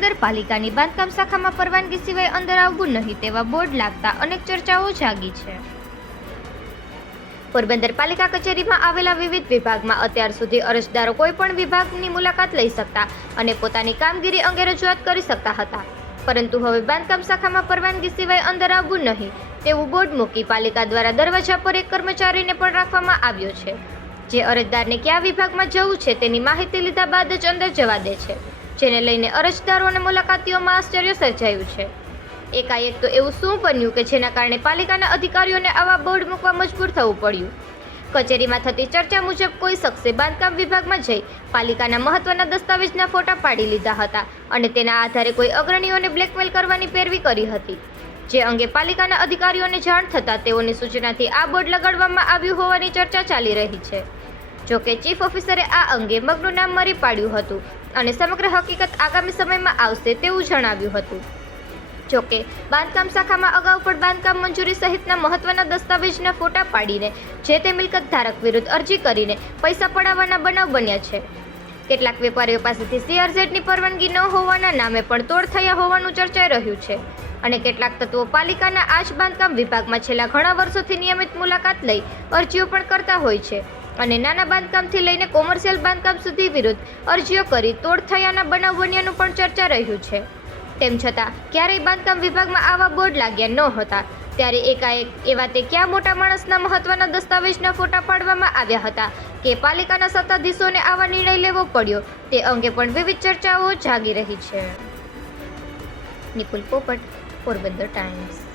પાલિકાની બાંધકામ શાખામાં પરવાનગી સિવાય અંદર આવવું નહીં તેવા બોર્ડ લાગતા અનેક ચર્ચાઓ જાગી છે. પોરબંદર પાલિકા કચેરીમાં આવેલા વિવિધ વિભાગમાં અત્યાર સુધી અરજદારો કોઈ પણ વિભાગની મુલાકાત લઈ શકતા અને પોતાની કામગીરી અંગે રજૂઆત કરી શકતા હતા. પરંતુ હવે બાંધકામ શાખામાં પરવાનગી સિવાય અંદર આવવું નહીં તેવું બોર્ડ મૂકી પાલિકા દ્વારા દરવાજા પર એક કર્મચારીને પણ રાખવામાં આવ્યો છે. જે અરજદારને કયા વિભાગમાં જવું છે તેની માહિતી લીધા બાદ જ અંદર જવા દે છે. જેને લઈને અરજદારો અને મુલાકાતીઓમાં આશ્ચર્ય સર્જાયું છે. એકાએક તો એવું શું બન્યું કે જેના કારણે પાલિકાના અધિકારીઓને આવા બોર્ડ મૂકવા મજબૂર થવું પડ્યું? કચેરીમાં થતી ચર્ચા મુજબ કોઈ શખ્સે બાંધકામ વિભાગમાં જઈ પાલિકાના મહત્વના દસ્તાવેજના ફોટા પાડી લીધા હતા અને તેના આધારે કોઈ અગ્રણીઓને બ્લેકમેલ કરવાની પેરવી કરી હતી. જે અંગે પાલિકાના અધિકારીઓને જાણ થતાં તેઓની સૂચનાથી આ બોર્ડ લગાડવામાં આવ્યું હોવાની ચર્ચા ચાલી રહી છે. જોકે ચીફ ઓફિસરે આ અંગે મગનું નામ મરી પાડ્યું હતું અને સમગ્ર હકીકત આગામી સમયમાં આવશે તેવું જણાવ્યું હતું. જોકે, બાંધકામ શાખામાં અગાઉ પણ બાંધકામ મંજૂરી સહિતના મહત્વના દસ્તાવેજના ફોટા પાડીને, જે તે મિલકત ધારક વિરુદ્ધ અરજી કરીને પૈસા પડાવવાના બનાવ બન્યા છે. કેટલાક વેપારીઓ પાસેથી સીઆરઝેડની પરવાનગી ન હોવાના નામે પણ તોડ થયા હોવાનું ચર્ચાઈ રહ્યું છે. અને કેટલાક તત્વો પાલિકાના આ જ બાંધકામ વિભાગમાં છેલ્લા ઘણા વર્ષોથી નિયમિત મુલાકાત લઈ અરજીઓ પણ કરતા હોય છે. અને નાના બાંધકામથી લઈને કોમર્શિયલ બાંધકામ સુધી વિરુદ્ધ અરજીઓ કરી તોડ થયાના બનાવ બન્યાનું પણ ચર્ચા રહ્યું છે. તેમ છતાં, ક્યારેય બાંધકામ વિભાગમાં આવા બોર્ડ લાગ્યા ન હતા. ત્યારે એકાએક એવા તે ક્યાં મોટા માણસના મહત્વના દસ્તાવેજના ફોટા પાડવામાં આવ્યા હતા કે પાલિકાના સત્તાધીશોને આવા નિર્ણય લેવો પડ્યો તે અંગે પણ વિવિધ ચર્ચાઓ જાગી રહી છે. નિપુલ પોપટ, પોરબંદર ટાઈમ્સ.